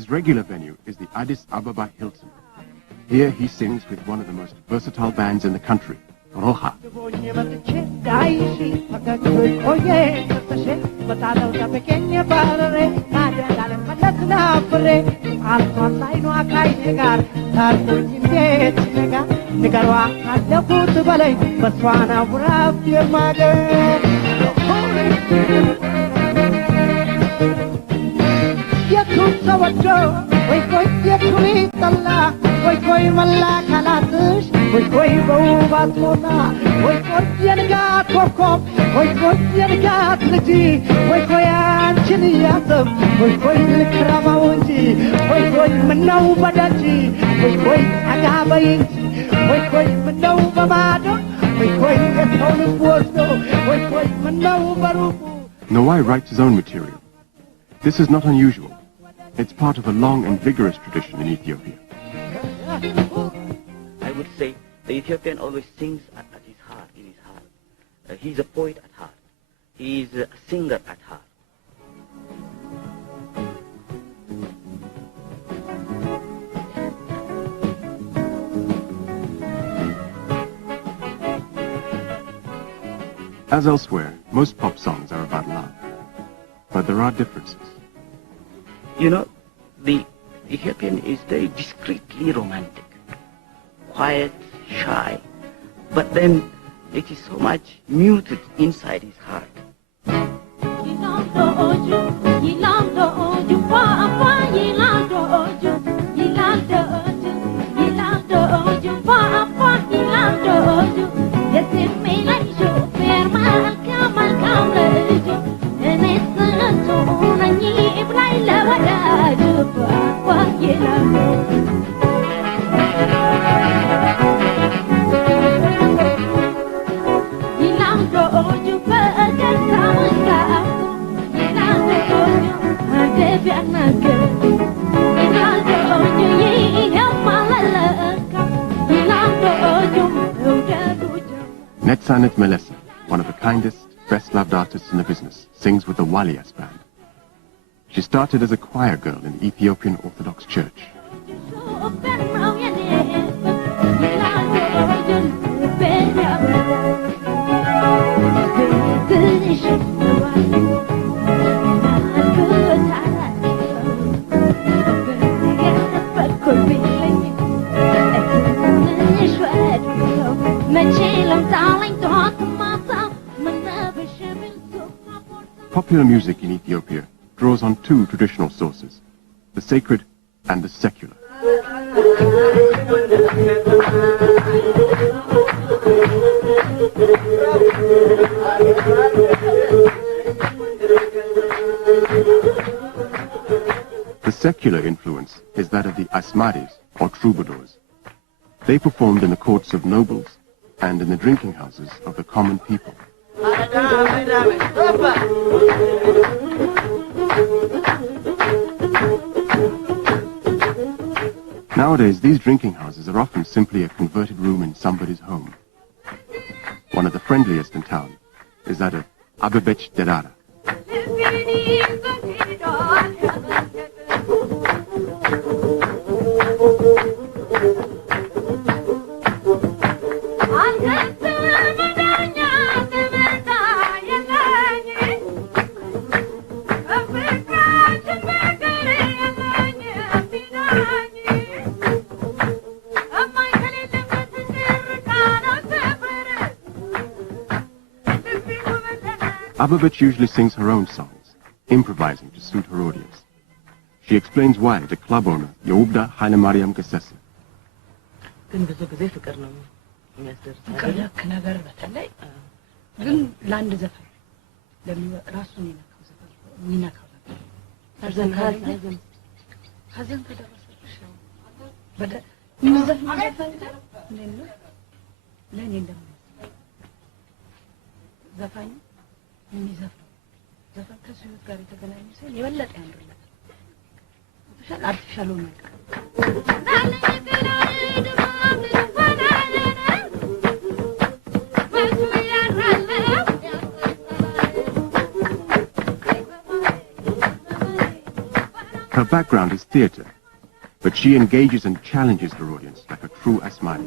His regular venue is the Addis Ababa Hilton. Here he sings with one of the most versatile bands in the country, Roha. Koi malla khalatish koi baubat mona koi yengat kokop koi yengat liji koi anchin yasam koi likramaunji koi mannau badaji koi agabayin koi mannau babado koi etonu porto koi mannau baruku. Nawai writes his own material. This is not unusual. It's part of a long and vigorous tradition in Ethiopia. I would say the Ethiopian always sings at his heart, in his heart. He's a poet at heart. He's a singer at heart. As elsewhere, most pop songs are about love. But there are differences. You know, the Ethiopian is very discreetly romantic, quiet, shy, but then it is so much muted inside his heart. Netsanet Melesa, one of the kindest, best-loved artists in the business, sings with the Walias band. She started as a choir girl in the Ethiopian Orthodox Church. Popular music in Ethiopia draws on two traditional sources, the sacred and the secular. The secular influence is that of the Asmadis, or troubadours. They performed in the courts of nobles and in the drinking houses of the common people. Nowadays, these drinking houses are often simply a converted room in somebody's home. One of the friendliest in town is that of Abebech Derara. Abebech usually sings her own songs, improvising to suit her audience. She explains why the club owner, Yeubda Haile Mariam Gesese. Her background is theatre, but she engages and challenges her audience like a true Asmani.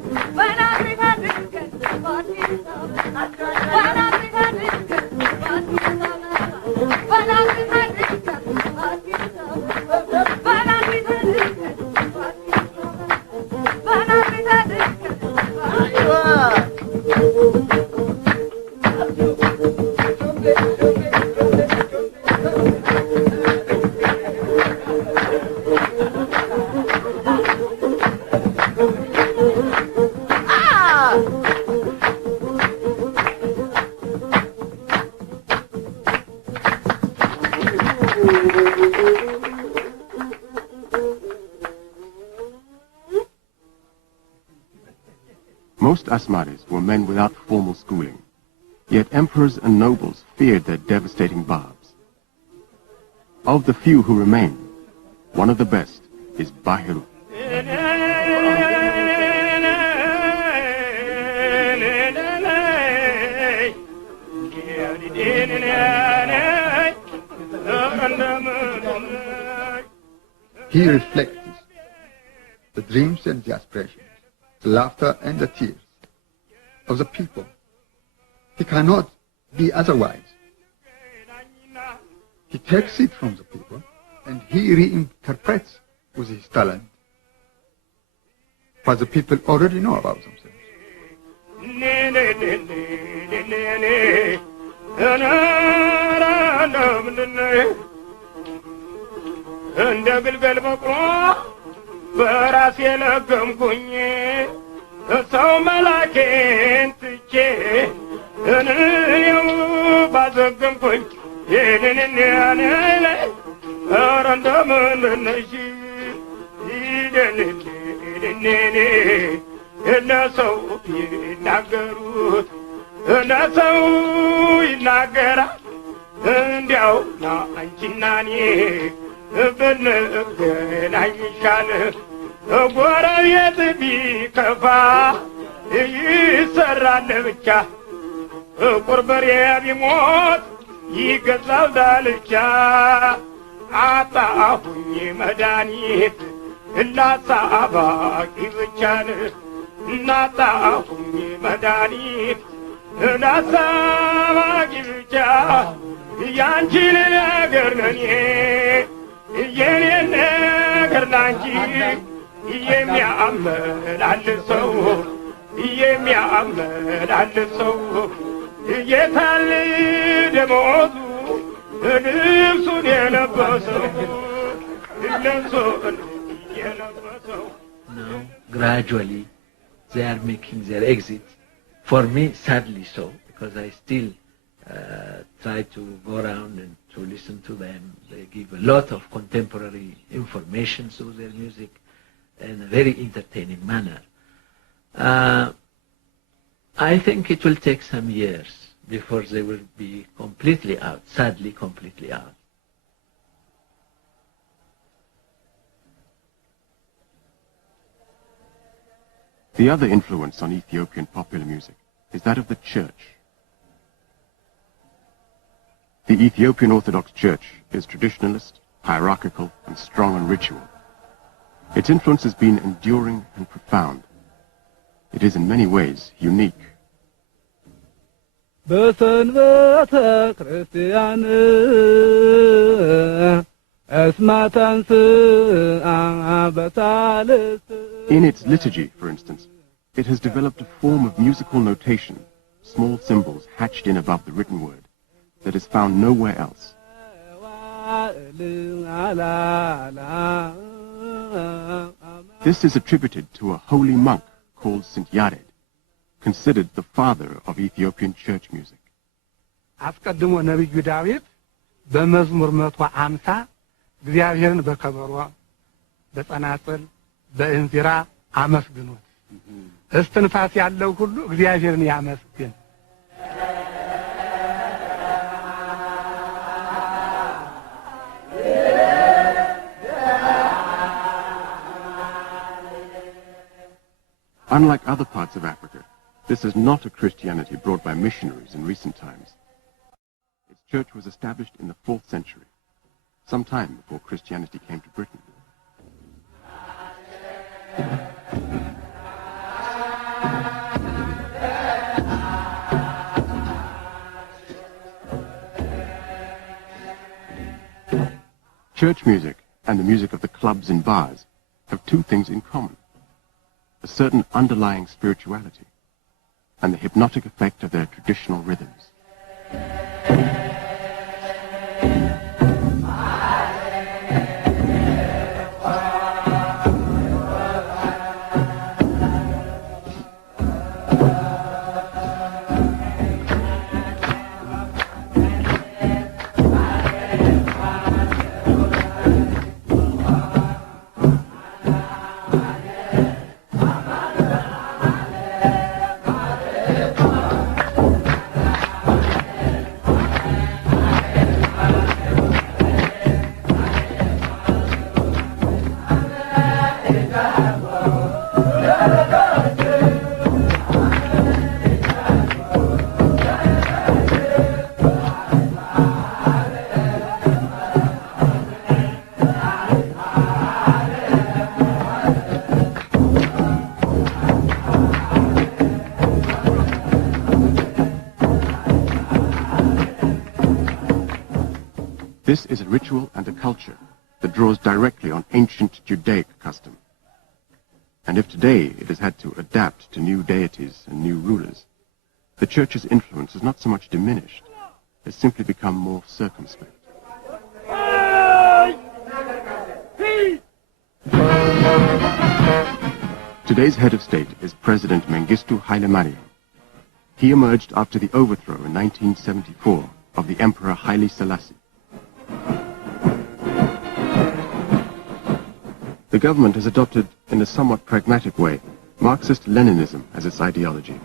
Most Asmaris were men without formal schooling, yet emperors and nobles feared their devastating barbs. Of the few who remain, one of the best is Bahiru. He reflects the dreams and the aspirations, the laughter and the tears of the people. He cannot be otherwise. He takes it from the people and he reinterprets with his talent what the people already know about themselves. በራሴ ለገምኩኝ ሰው መላኬን ትቼ እኔው ባዘገምኩኝ ይህንን ኧረ እንደምን ነሽ ይደንኔ እነሰው ይናገሩት እነሰው ይናገራል እንዲያው አንቺና እኔ ብንገናኝ ይሻል ጎረቤት ቢከፋ ይሰራል ብቻ ቁርበሬ ቢሞት ይገዛል ዳልቻ አጣሁኝ መድኃኒት እናሳባቂ ብቻን እናጣሁኝ መድኃኒት እናሳባቂ ብቻ ያንቺን ነገር ነኔ የኔን ነገር ላንቺ የሚያመላልሰው የሚያመላልሰው የታል ደሞዙ ልብሱን የለበሰው ልብሱን የለበሰው Now gradually they are making their exit. For me, sadly so, because I still try to go around and to listen to them. They give a lot of contemporary information through their music in a very entertaining manner. I think it will take some years before they will be completely out, sadly completely out. The other influence on Ethiopian popular music is that of the church. The Ethiopian Orthodox Church is traditionalist, hierarchical, and strong on ritual. Its influence has been enduring and profound. It is in many ways unique. In its liturgy, for instance, it has developed a form of musical notation, small symbols hatched in above the written word, that is found nowhere else. This is attributed to a holy monk called St. Yared, considered the father of Ethiopian church music. አስቀድሞ ነብዩ ዳዊት በመዝሙር 150 እግዚአብሔርን በከበሮ በጸናጽል በእንዚራ አመስግኑት እስትንፋስ ያለው ሁሉ እግዚአብሔርን ያመስግን Unlike other parts of Africa, this is not a Christianity brought by missionaries in recent times. Its church was established in the 4th century. some time before Christianity came to Britain. Church music and the music of the clubs and bars have two things in common: a certain underlying spirituality and the hypnotic effect of their traditional rhythms. This is a ritual and a culture that draws directly on ancient Judaic custom. And if today it has had to adapt to new deities and new rulers, the Church's influence is not so much diminished, as simply become more circumspect. Today's head of state is President Mengistu Haile Mariam. He emerged after the overthrow in 1974 of the Emperor Haile Selassie. The government has adopted, in a somewhat pragmatic way, Marxist-Leninism as its ideology.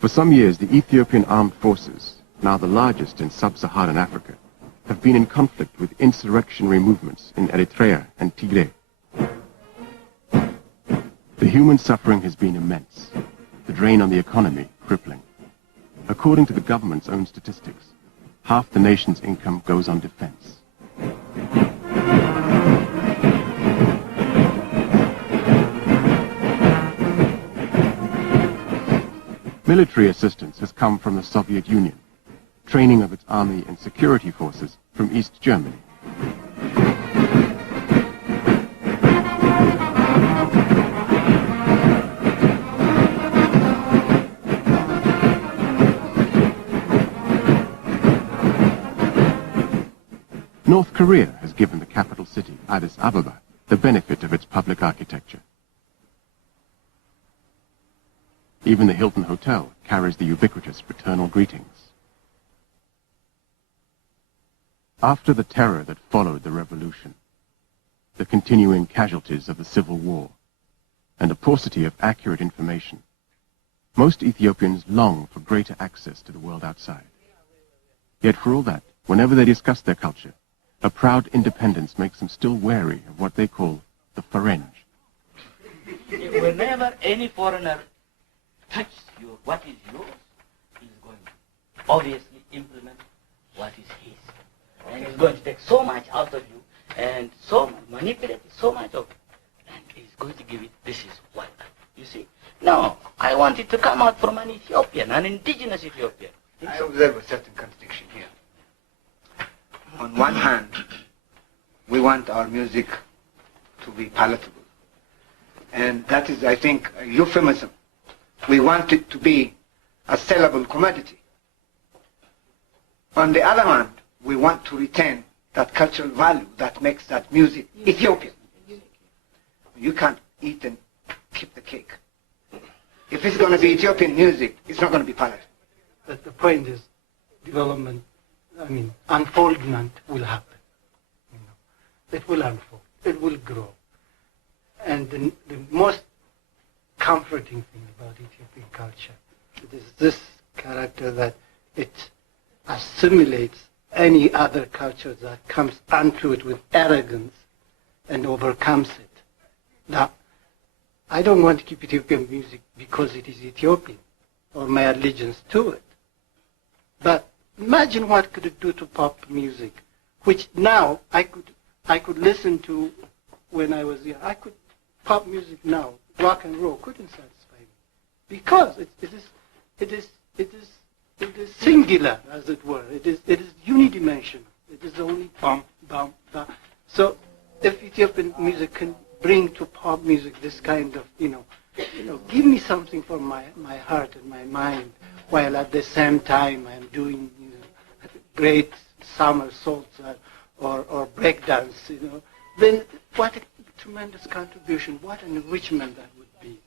For some years, the Ethiopian armed forces, now the largest in sub-Saharan Africa, have been in conflict with insurrectionary movements in Eritrea and Tigray. The human suffering has been immense, the drain on the economy crippling. According to the government's own statistics, half the nation's income goes on defense. Military assistance has come from the Soviet Union, training of its army and security forces from East Germany. North Korea has given the capital city, Addis Ababa, the benefit of its public architecture. Even the Hilton Hotel carries the ubiquitous fraternal greetings. After the terror that followed the revolution, the continuing casualties of the civil war, and a paucity of accurate information, most Ethiopians long for greater access to the world outside. Yet for all that, whenever they discuss their culture, a proud independence makes them still wary of what they call the Farenj. Whenever any foreigner touches what is yours, he's going to obviously implement what is his. And he's going to take so much out of you and so manipulate so much of it. And he's going to give it, this is what, you see. No, I want it to come out from an Ethiopian, an indigenous Ethiopian. I observe a certain contradiction here. On one hand, we want our music to be palatable. And that is, I think, a euphemism. We want it to be a sellable commodity. On the other hand, we want to retain that cultural value that makes that music Ethiopian. You can't eat and keep the cake. If it's going to be Ethiopian music, it's not going to be palatable. But the point is, development, unfoldment will happen. It will unfold. It will grow. And the most comforting thing about Ethiopian culture is this character that it assimilates any other culture that comes onto it with arrogance and overcomes it. Now, I don't want to keep Ethiopian music because it is Ethiopian or my allegiance to it. But imagine what could it do to pop music, which now I could listen to when I was young. Pop music now, rock and roll couldn't satisfy me because it is singular, as it were. It is unidimensional. It is only bum bum bum. So if Ethiopian music can bring to pop music this kind of give me something for my heart and my mind, while at the same time I'm doing great somersaults or breakdance, then what a tremendous contribution, what an enrichment that would be.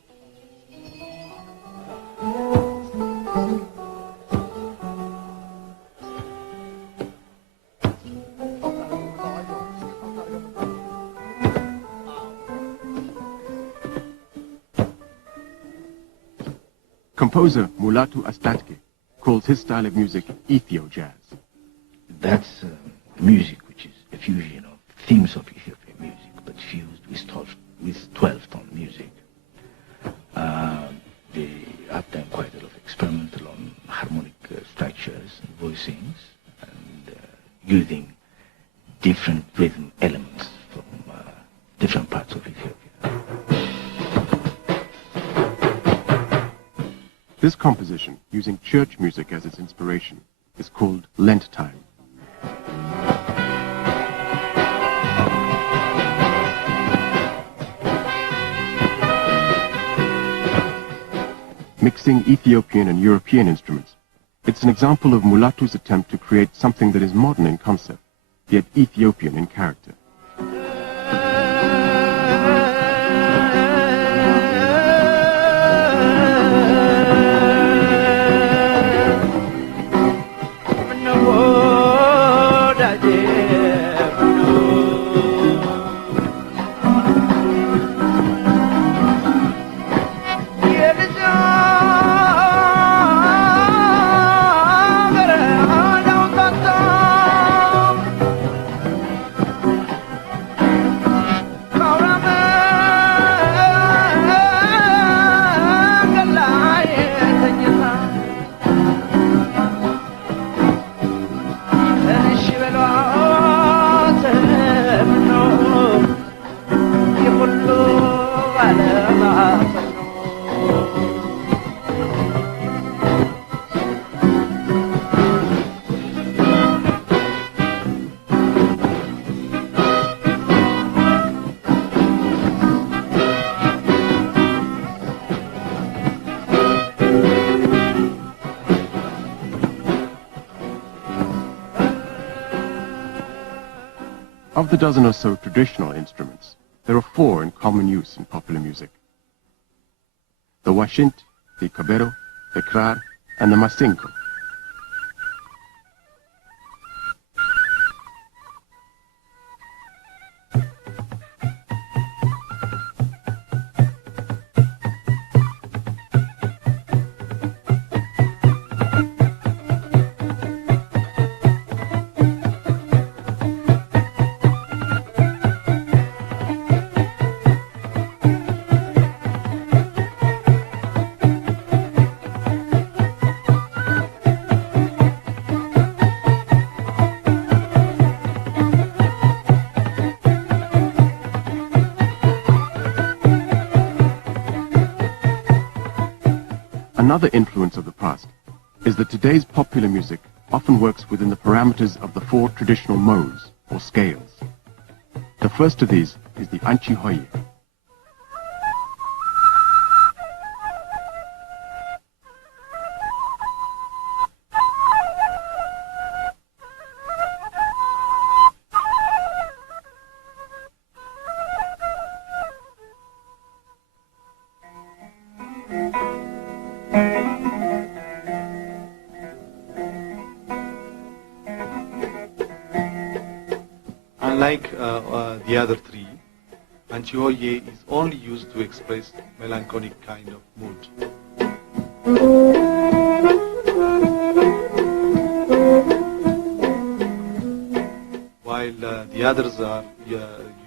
Composer Mulatu Astatke calls his style of music Ethio jazz. That's music which is a fusion of themes of Ethiopian music, but fused with 12-tone music. They have done quite a lot of experimental on harmonic structures and voicings, and using different rhythm elements from different parts of Ethiopia. This composition, using church music as its inspiration, is called Lent Time. Mixing Ethiopian and European instruments, it's an example of Mulatu's attempt to create something that is modern in concept, yet Ethiopian in character. Of the dozen or so traditional instruments, there are 4 in common use in popular music: the washint, the kabero, the krar, and the masinko. Another influence of the past is that today's popular music often works within the parameters of the 4 traditional modes, or scales. The first of these is the Anchi Hoye. Unlike the other 3, Anchi-Hoye is only used to express melancholic kind of mood. While the others are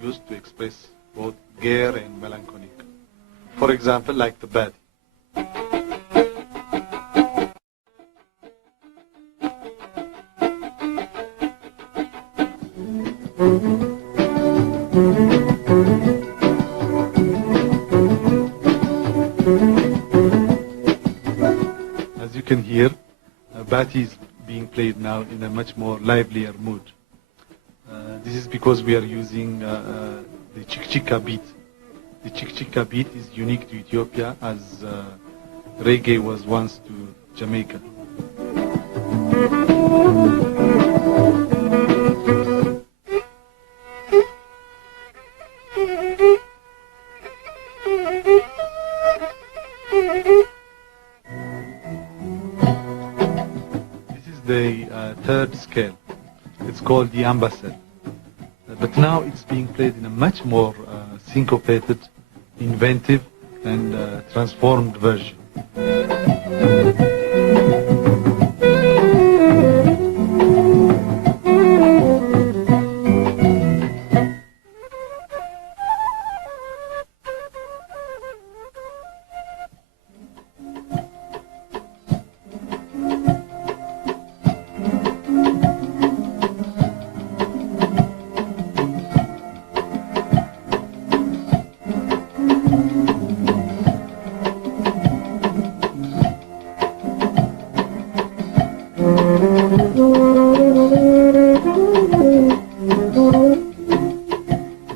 used to express both gay and melancholic. For example, like the bed. As you can hear, Bati is being played now in a much more livelier mood. This is because we are using the Chikchika beat. The Chikchika beat is unique to Ethiopia, as reggae was once to Jamaica. This is the third scale. It's called the ambassad. But now it's being played in a much more syncopated, inventive, and transformed version.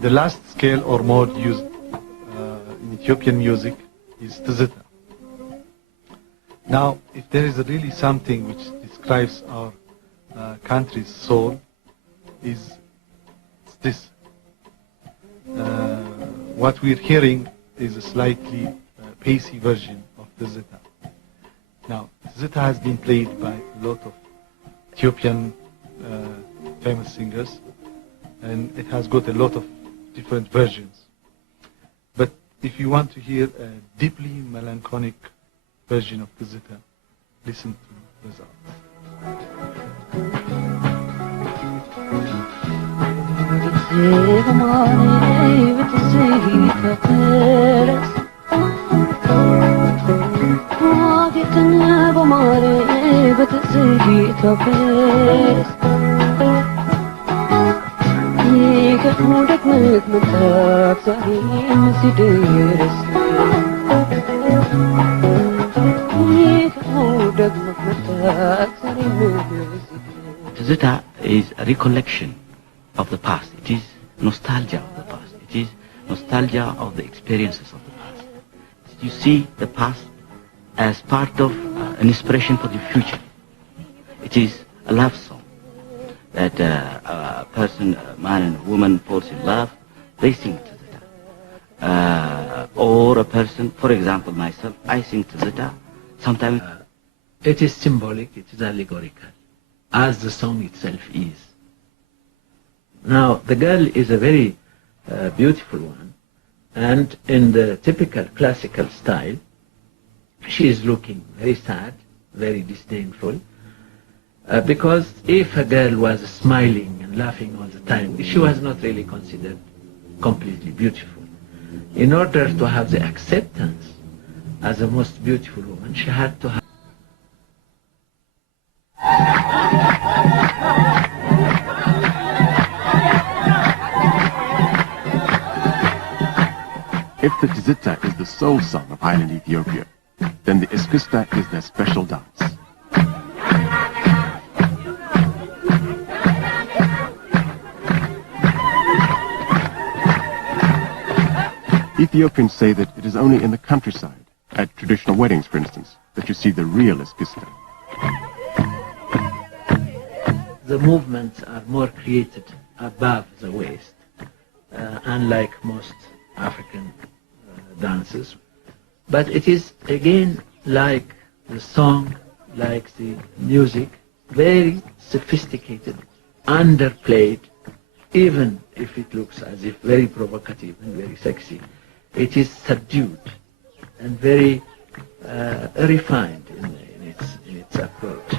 The last scale or mode used in Ethiopian music is Tizita. Now, if there is really something which describes our country's soul, is this. What we're hearing is a slightly pacey version of Tizita. Now, Tizita has been played by a lot of Ethiopian famous singers, and it has got a lot of different versions. But if you want to hear a deeply melancholic version of Tizita, listen to the Tizita is a recollection of the past. It is nostalgia of the past. It is nostalgia of the experiences of the past. You see the past as part of an inspiration for the future. It is a love song that a person, a man and a woman falls in love, they sing Tizita. Or a person, for example, myself, I sing Tizita. Sometimes it is symbolic, it is allegorical, as the song itself is. Now, the girl is a very beautiful one, and in the typical classical style, she is looking very sad, very disdainful, because if a girl was smiling and laughing all the time, she was not really considered completely beautiful. In order to have the acceptance as the most beautiful woman, she had to have If the Tizita is the soul song of Highland Ethiopia, then the Iskista is their special dance. Ethiopians say that it is only in the countryside, at traditional weddings for instance, that you see the real Iskista. the movements are more created above the waist, unlike most African dances. But it is again like the song, like the music, very sophisticated, underplayed, even if it looks as if very provocative and very sexy. It is subdued and very refined in its approach.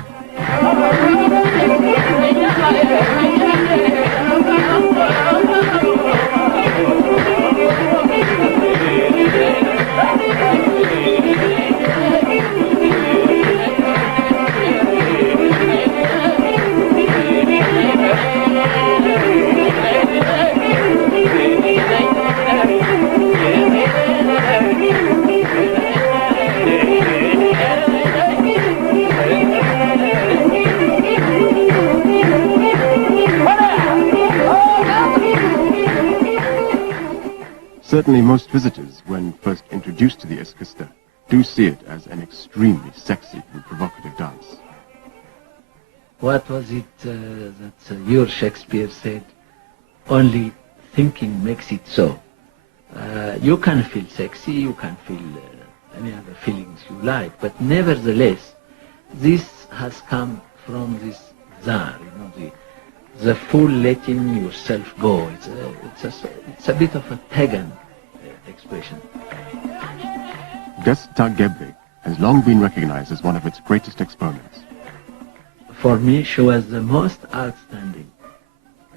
Certainly most visitors, when first introduced to the Eskista, do see it as an extremely sexy and provocative dance. What was it that your Shakespeare said? Only thinking makes it so. You can feel sexy, you can feel any other feelings you like, but nevertheless, this has come from this Tsar, the full letting yourself go. It's a bit of a pagan expression. Desta Gebre has long been recognized as one of its greatest exponents. For me, she was the most outstanding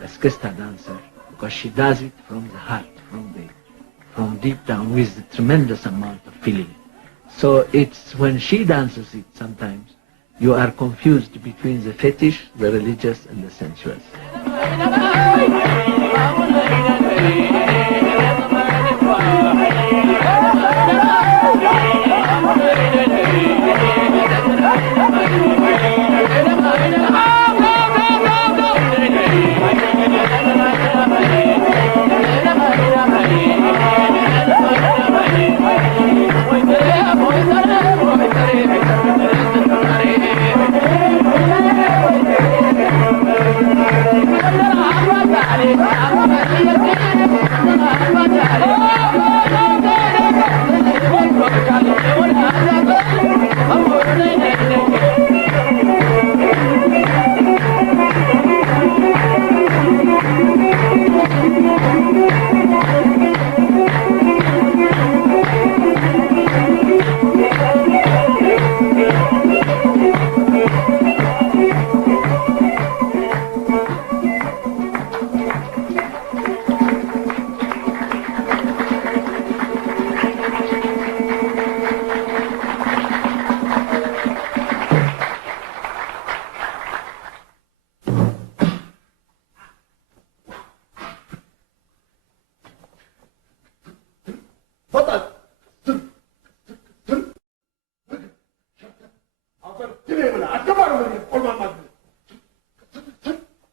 Eskista dancer because she does it from the heart, from deep down with a tremendous amount of feeling. So it's when she dances it sometimes, you are confused between the fetish, the religious, and the sensuous.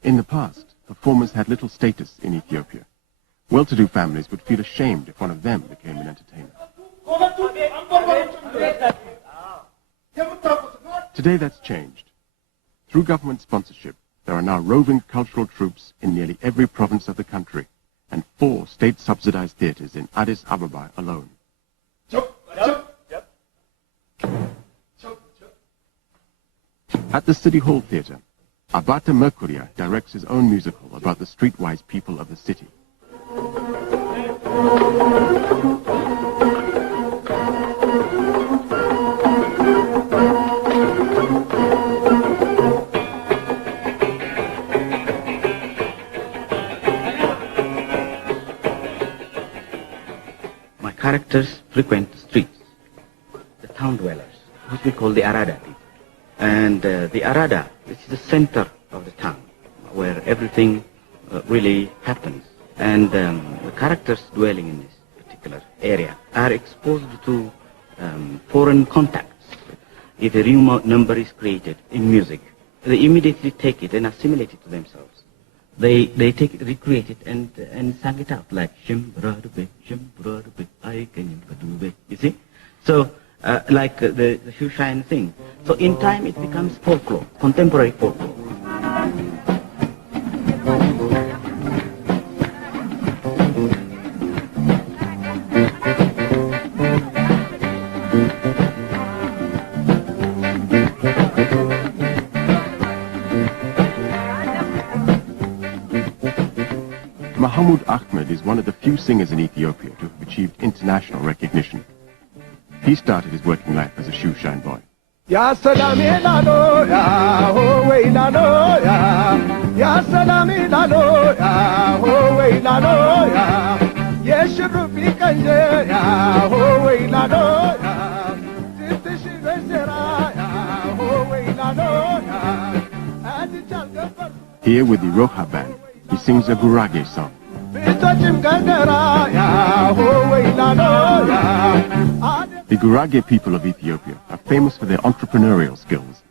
In the past, performers had little status in Ethiopia. Well-to-do families would feel ashamed if one of them became an entertainer. Today that's changed. Through government sponsorship, there are now roving cultural troupes in nearly every province of the country and 4 state-subsidized theaters in Addis Ababa alone. At the City Hall Theatre, Abata Mercuria directs his own musical about the streetwise people of the city. My characters frequent the streets, the town dwellers, which we call the Arada people. And the Arada, this is the center of the town, where everything really happens. And the characters dwelling in this particular area are exposed to foreign contacts. If a new number is created in music, they immediately take it and assimilate it to themselves. They take it, recreate it, and sang it out like Shimbradabe, Shimbradabe, I can do. You see? So like the shoe shine thing. So in time it becomes folklore, contemporary folklore. Mahmoud Ahmed is one of the few singers in Ethiopia to have achieved international recognition. He started his working life as a shoe shine boy. Ya salami lalo ya ho way lalo ya salami lalo ya ho way lalo ya yeshrubi kanje ya ho way lalo ya titishi besera ya ho way lalo ya adijal gafar. Here with the Roha band, he sings a Gurage song. The Gurage people of Ethiopia are famous for their entrepreneurial skills,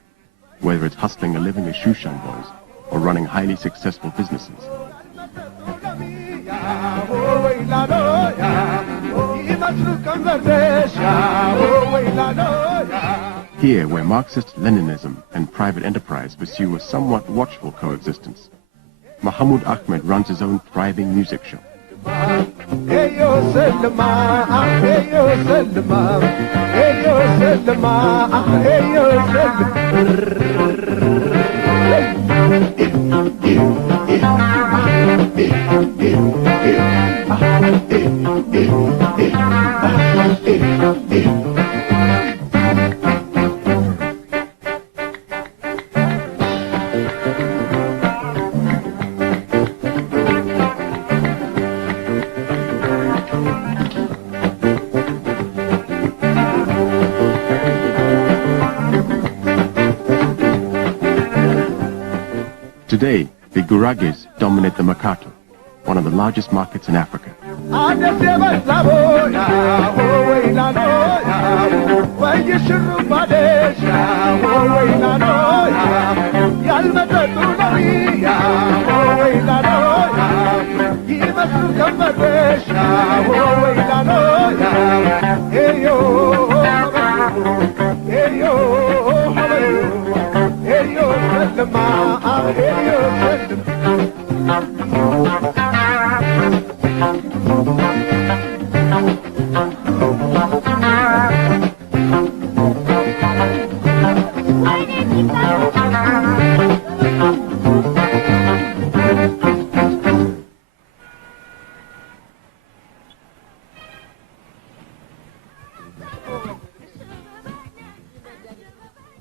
whether it's hustling a living as shoeshine boys or running highly successful businesses. Here, where Marxist-Leninism and private enterprise pursue a somewhat watchful coexistence, Mahmoud Ahmed runs his own thriving music shop. Today, the Gurages dominate the Mercato, one of the largest markets in Africa.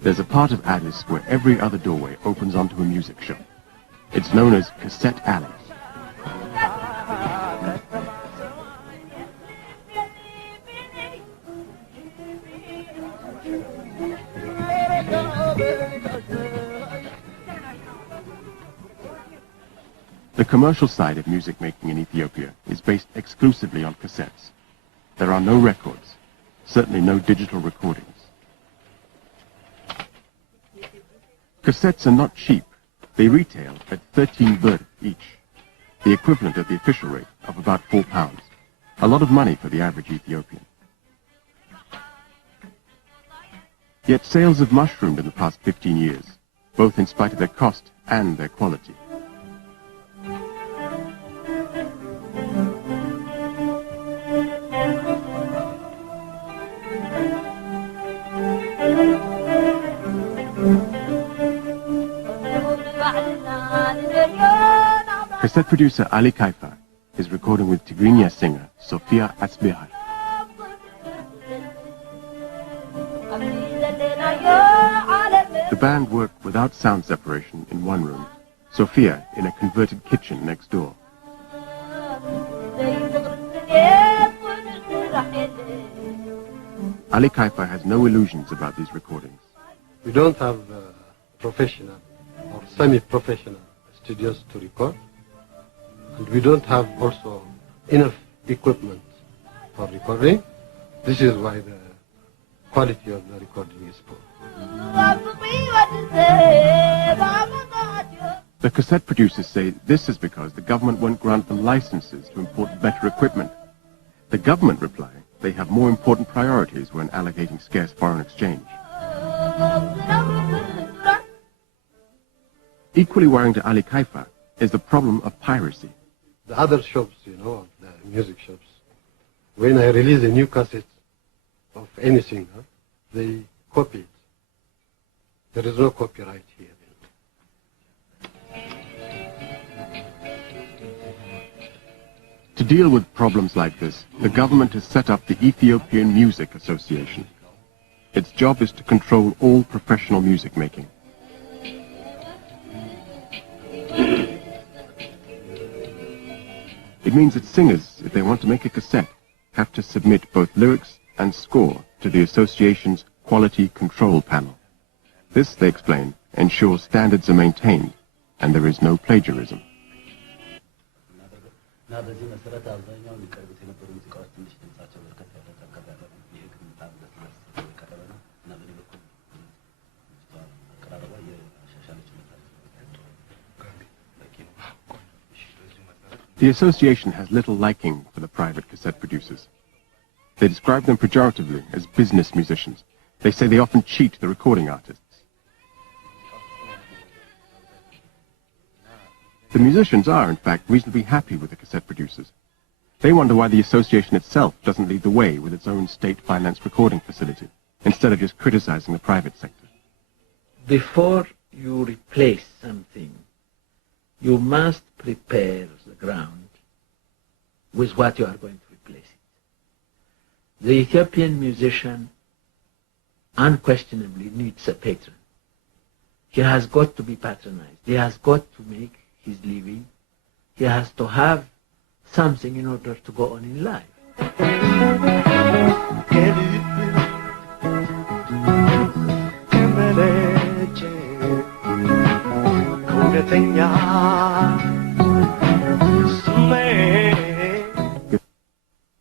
There's a part of Addis where every other doorway opens onto a music shop. It's known as Cassette Alley. The commercial side of music making in Ethiopia is based exclusively on cassettes. There are no records, certainly no digital recordings. Cassettes are not cheap. They retail at 13 birr each, the equivalent of the official rate of about £4. A lot of money for the average Ethiopian. Yet sales have mushroomed in the past 15 years, both in spite of their cost and their quality. Cassette producer Ali Kaifa is recording with Tigrinya singer Sofia Asbihar. The band work without sound separation in one room, Sofia in a converted kitchen next door. Ali Kaifa has no illusions about these recordings. We don't have professional or semi-professional studios to record, and we don't have also enough equipment for recording. This is why the quality of the recording is poor. The cassette producers say this is because the government won't grant them licenses to import better equipment. The government reply they have more important priorities when allocating scarce foreign exchange. Equally worrying to Ali Kaifa is the problem of piracy. The other shops, you know, the music shops, when I release a new cassette of any singer, they copy it. There is no copyright here. To deal with problems like this, the government has set up the Ethiopian Music Association. Its job is to control all professional music making. It means that singers, if they want to make a cassette, have to submit both lyrics and score to the association's quality control panel. This, they explain, ensures standards are maintained and there is no plagiarism. The association has little liking for the private cassette producers. They describe them pejoratively as business musicians. They say they often cheat the recording artists. The musicians are, in fact, reasonably happy with the cassette producers. They wonder why the association itself doesn't lead the way with its own state-financed recording facility, instead of just criticizing the private sector. Before you replace something, you must prepare the ground with what you are going to replace it. The Ethiopian musician unquestionably needs a patron. He has got to be patronized. He has got to make his living. He has to have something in order to go on in life.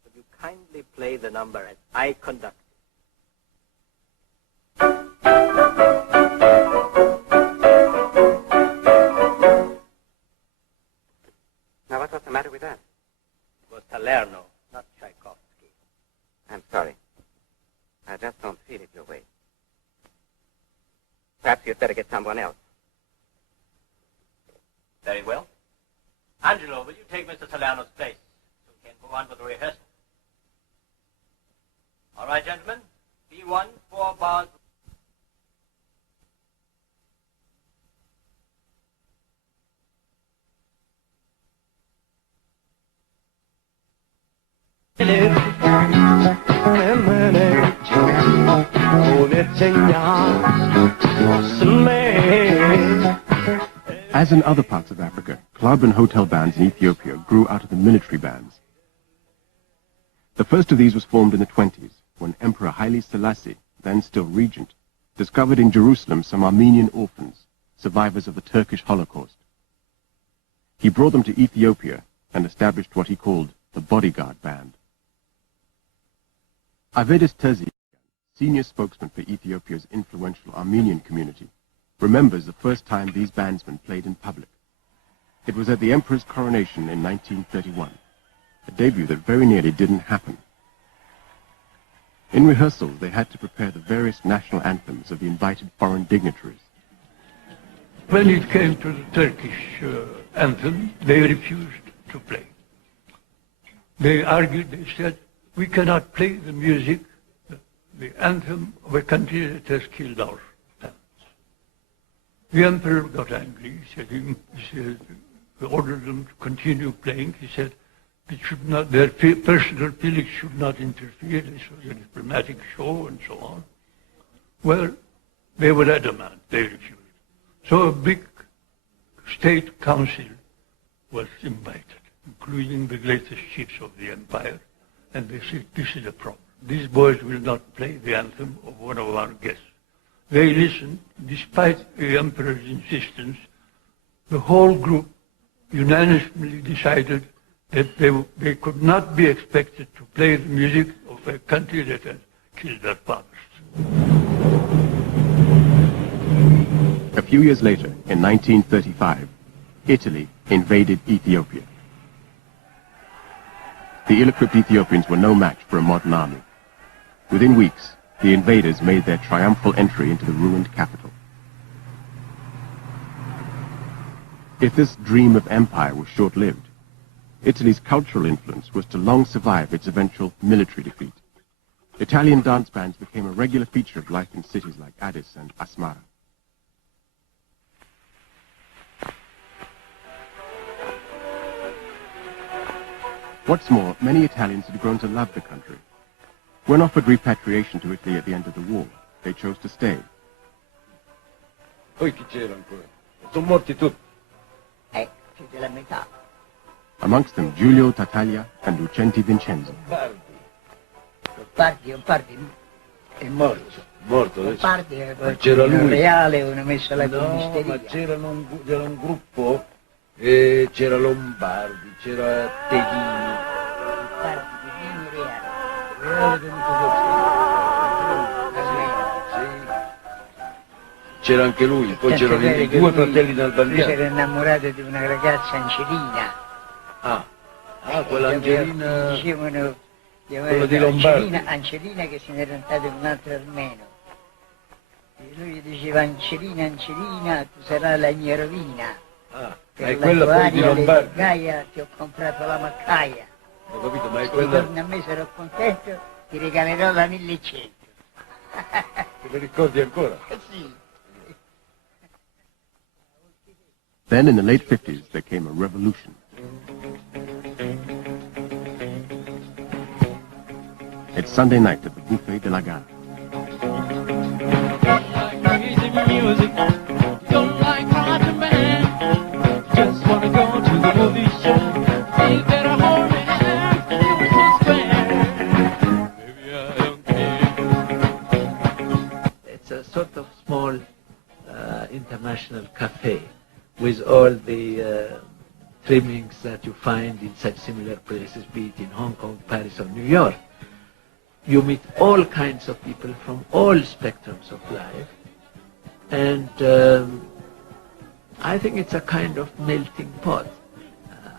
Would you kindly play the number as I conduct? Now, what was the matter with that? It was Salerno, not Tchaikovsky. I'm sorry. I just don't feel it your way. Perhaps you'd better get someone else. Very well. Angelo, will you take Mr. Salerno's place so we can go on with the rehearsal? All right, gentlemen. B1, 4 bars. As in other parts of Africa, club and hotel bands in Ethiopia grew out of the military bands. The first of these was formed in the 1920s, when Emperor Haile Selassie, then still regent, discovered in Jerusalem some Armenian orphans, survivors of the Turkish Holocaust. He brought them to Ethiopia and established what he called the Bodyguard Band. Avedis Terzi, senior spokesman for Ethiopia's influential Armenian community, remembers the first time these bandsmen played in public. It was at the emperor's coronation in 1931, a debut that very nearly didn't happen. In rehearsals, they had to prepare the various national anthems of the invited foreign dignitaries. When it came to the Turkish anthem, they refused to play. They argued, they said, we cannot play the music, the anthem of a country that has killed our parents. The emperor got angry. He ordered them to continue playing. He said, it should not, their personal feelings should not interfere. This was a diplomatic show and so on. Well, they were adamant. They refused. So a big state council was invited, including the greatest chiefs of the empire. And they said, this is a problem. These boys will not play the anthem of one of our guests. They listened, despite the emperor's insistence. The whole group unanimously decided that they could not be expected to play the music of a country that had killed their fathers. A few years later, in 1935, Italy invaded Ethiopia. The ill-equipped Ethiopians were no match for a modern army. Within weeks, the invaders made their triumphal entry into the ruined capital. If this dream of empire was short-lived, Italy's cultural influence was to long survive its eventual military defeat. Italian dance bands became a regular feature of life in cities like Addis and Asmara. What's more, many Italians had grown to love the country. When offered repatriation to Italy at the end of the war, they chose to stay. Poi chi c'era ancora? Sono morti tutti. Più della metà. Amongst them Giulio Tartaglia and Lucenti Vincenzo. Pardi è morto. Morto adesso? Pardi è c'era lui. reale, una messa alla comunisteria. No, ma c'era un gruppo, c'era Lombardi, c'era Teghini. Pardi di reale. Reale venuto c'era anche lui, poi c'erano i due fratelli d'Albania. Lui si era innamorato di una ragazza angelina. Quella angelina. Dicevano quello di Lombardi. Ancelina che se n'era andato un altro armeno. E lui diceva Ancelina, tu sarai la mia rovina. Ma è quella poi di Lombardi. Gaia ti ho comprato la maccaia. Ho capito, ma è Se quella... torni a me sarò contento, ti regalerò la 1100. Te lo ricordi ancora? Sì. Then in the late 50s there came a revolution. It's Sunday night at the Buffet de la Gare. It's a sort of small international cafe with all the trimmings that you find in such similar places, be it in Hong Kong, Paris, or New York. You meet all kinds of people from all spectrums of life, and I think it's a kind of melting pot.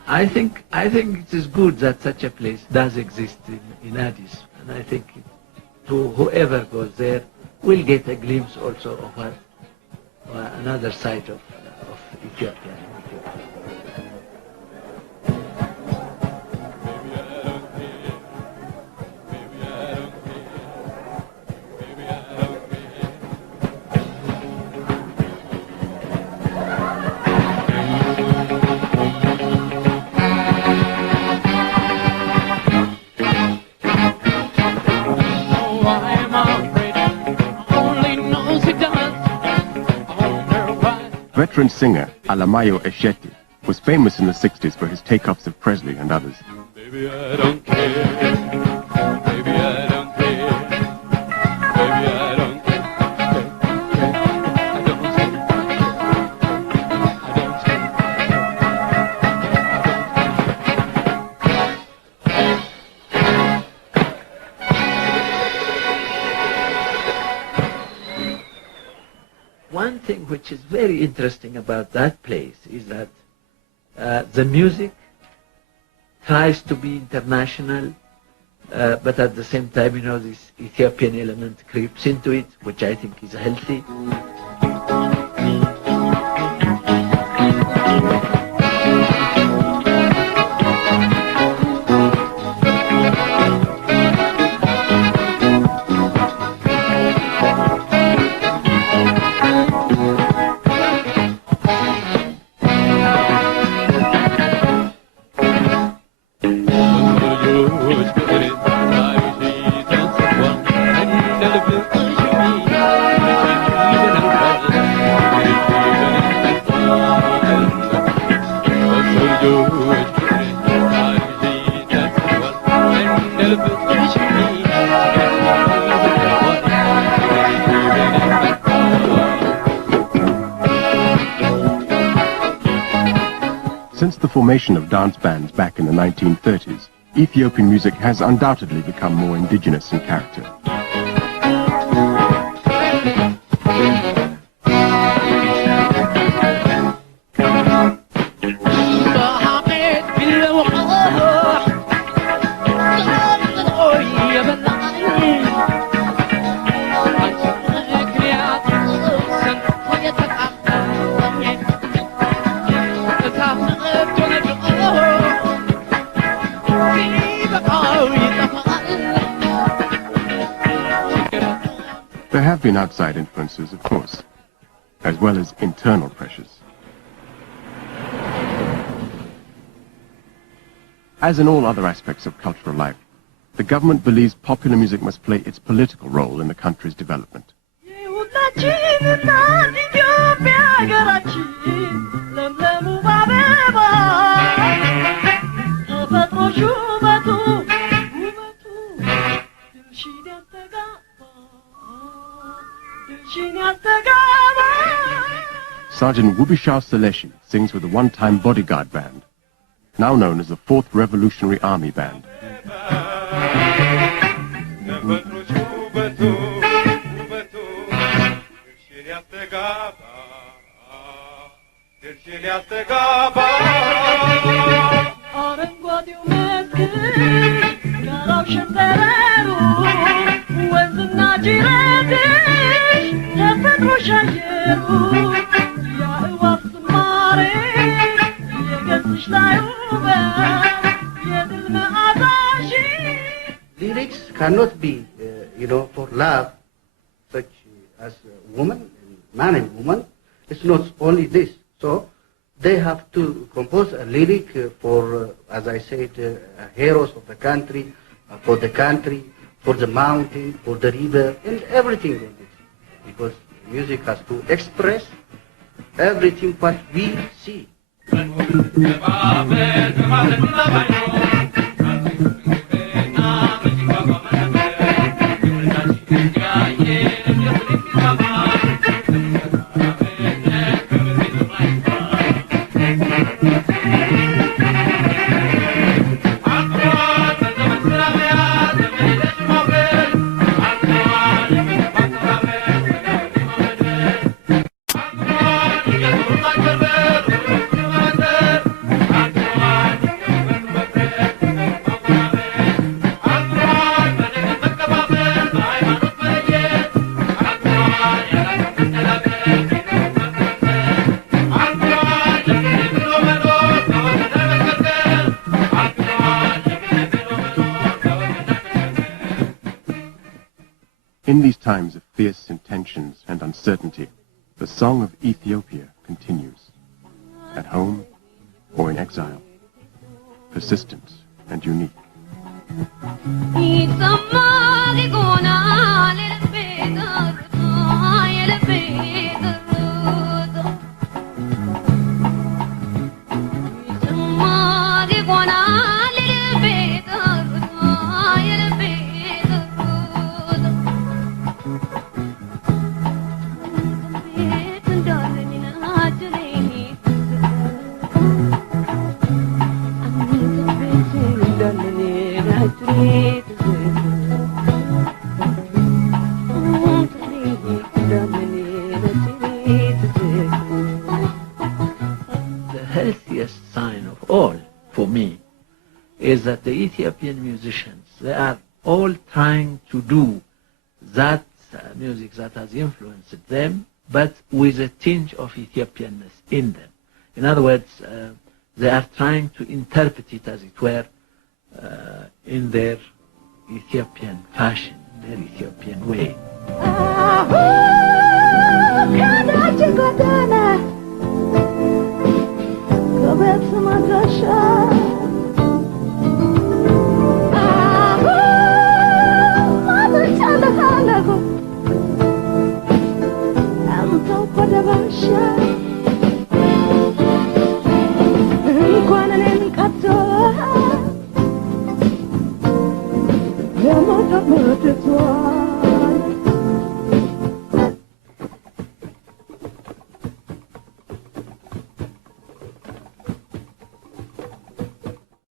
I think it is good that such a place does exist in Addis, and I think to whoever goes there will get a glimpse also of another side of Ethiopia. Veteran singer Alamayo Eshete was famous in the 60s for his take-ups of Presley and others. Baby, I don't care. Baby, I don't care. Baby, I don't care. One thing which is very interesting about that place is that the music tries to be international, but at the same time, this Ethiopian element creeps into it, which I think is healthy. Since the formation of dance bands back in the 1930s, Ethiopian music has undoubtedly become more indigenous in character. There have been outside influences, of course, as well as internal pressures. As in all other aspects of cultural life, the government believes popular music must play its political role in the country's development. Sergeant Wubishar Seleshi sings with the one-time bodyguard band, now known as the 4th Revolutionary Army Band. ሸንተረሩ ወንዝና ጅረትሽ ተፈጥሮሽ አየሩ የአእዋፍ ዝማሬ የገጽሽ ላይ ውበት የድል መዓዛሽ Lyrics cannot be, for love, such as woman, man and woman. It's not only this. So they have to compose a lyric for, as I said, heroes of the country, for the country, for the mountain, for the river, and everything on this. Because music has to express everything what we see. In these times of fierce intentions and uncertainty, the song of Ethiopia continues, at home or in exile, persistent and unique. The healthiest sign of all, for me, is that the Ethiopian musicians, they are all trying to do that music that has influenced them, but with a tinge of Ethiopianness in them. In other words, they are trying to interpret it, as it were, in their Ethiopian fashion, their Ethiopian way. Yamata